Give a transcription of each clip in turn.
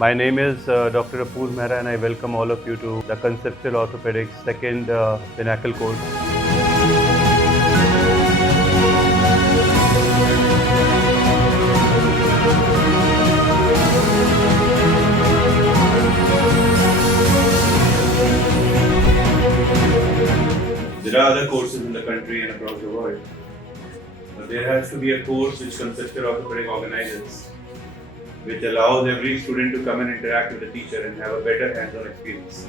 My name is Dr. Apoor Mehra and I welcome all of you to the Conceptual Orthopedics second Pinnacle Course. There are other courses in the country and across the world, but there has to be a course which Conceptual Orthopedic organizes, which allows every student to come and interact with the teacher and have a better hands-on experience.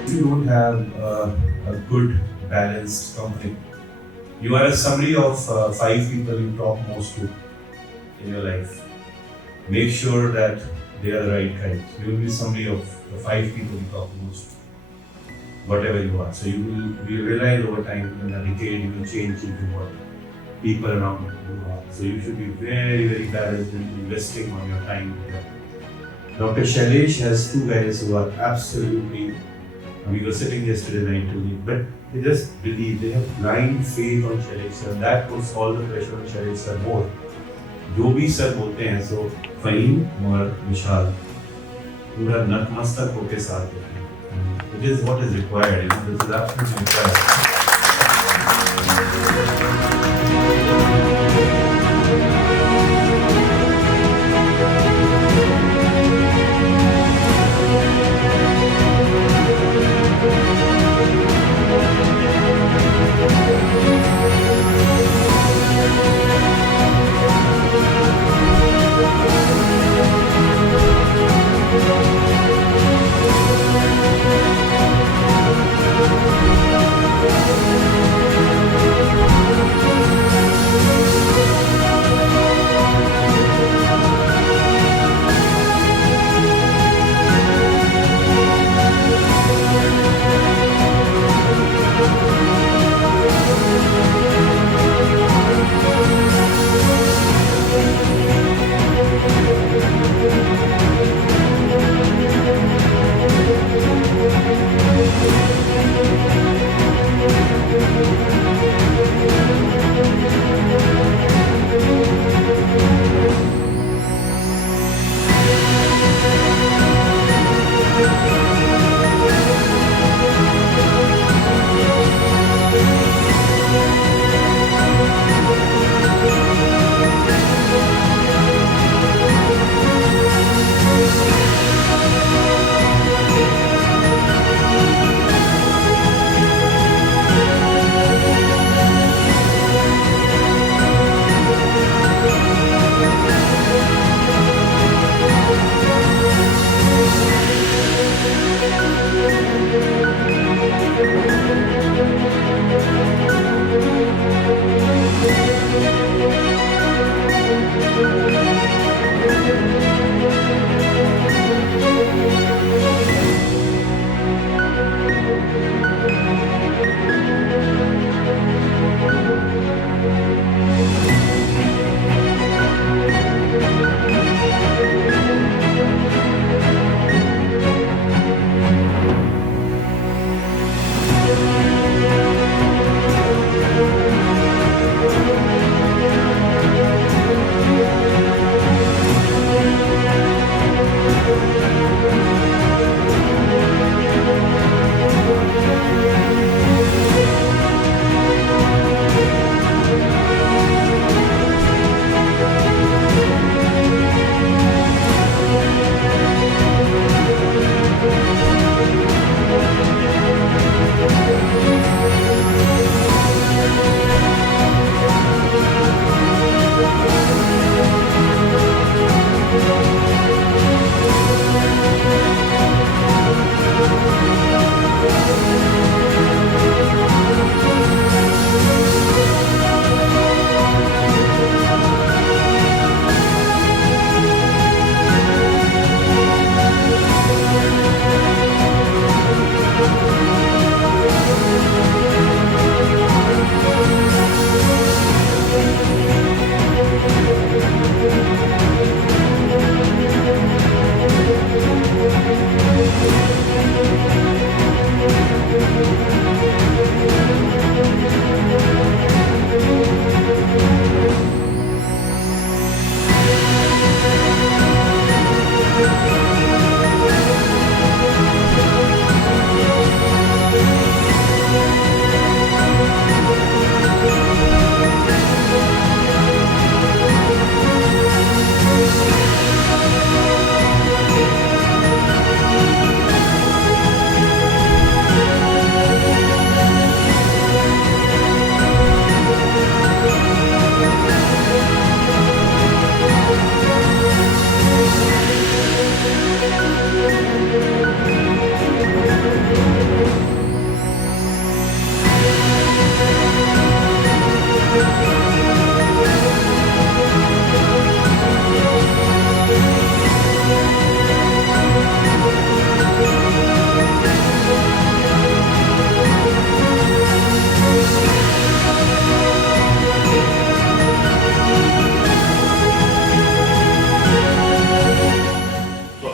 If you don't have a good balanced company, you are a summary of 5 people you talk most to in your life. Make sure that they are the right kinds. You will be summary of the 5 people you talk most to, whatever you are. So you realize over time, in a decade, you will change into what people around you are. So you should be very, very balanced in investing on your time with them. Dr. Shailesh has 2 guys who are absolutely, we were sitting yesterday night to meet, but they just believe, they have blind faith on Shailesh sir. That puts all the pressure on Shailesh sir more. जो भी sir बोलते हैं, so Faheem और विशाल पूरा नतमस्तक होके साथ देते हैं. It is what is required, this is absolutely required.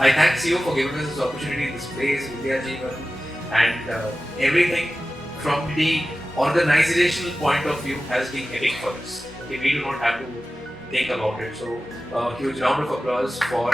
I thank CO for giving us this opportunity, this place, Vidya Jeevan, and everything from the organizational point of view has been epic for us. Okay, we do not have to think about it. So, huge round of applause for